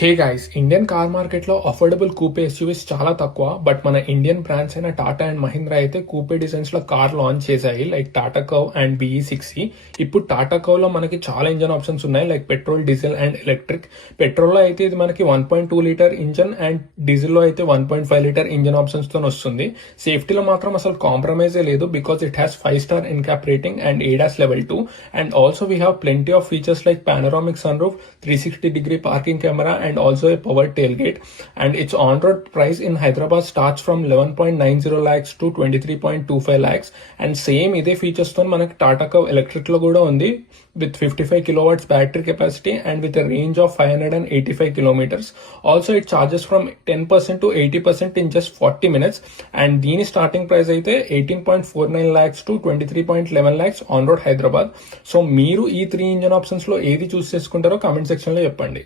Hey guys, Indian car మార్కెట్లో అఫోర్డబుల్ కూపే ఎస్యూవీస్ చాలా తక్కువ. బట్ మన ఇండియన్ బ్రాండ్స్ అయిన టాటా అండ్ మహీంద్రా అయితే కూపే డిజైన్స్ లో కార్ లాంచ్ చేశాయి, లైక్ టాటా కర్వ్ అండ్ BE6E. ఇప్పుడు టాటా కర్వ్ లో మనకి చాలా ఇంజన్ ఆప్షన్స్ ఉన్నాయి, like petrol, diesel and electric. Petrol లో అయితే ఇది మనకి 1.2 లీటర్ ఇంజన్ అండ్ డీజిల్ లో అయితే 1.5 లీటర్ ఇంజన్ ఆప్షన్స్ తో వస్తుంది. సేఫ్టీలో మాత్రం అసలు కాంప్రమైజే లేదు, because it has 5-star NCAP rating and ADAS level 2. And also we have plenty of features like panoramic sunroof, 360-degree parking camera, and also a powered tailgate. And its on-road price in Hyderabad starts from 11.90 lakhs to 23.25 lakhs. And same ఇదే ఫీచర్స్ తో మనకి Tata curve electric లో కూడా ఉంది, with 55 kilowatts battery capacity and with a range of 585 kilometers. Also it charges from 10% to 80% in just 40 minutes. And దీని starting price అయితే 18.49 lakhs to 23.11 lakhs on road Hyderabad. సో మీరు ఈ 3 ఇంజన్ ఆప్షన్స్ లో ఏది చూస్ చేసుకుంటారో కామెంట్ సెక్షన్ లో చెప్పండి.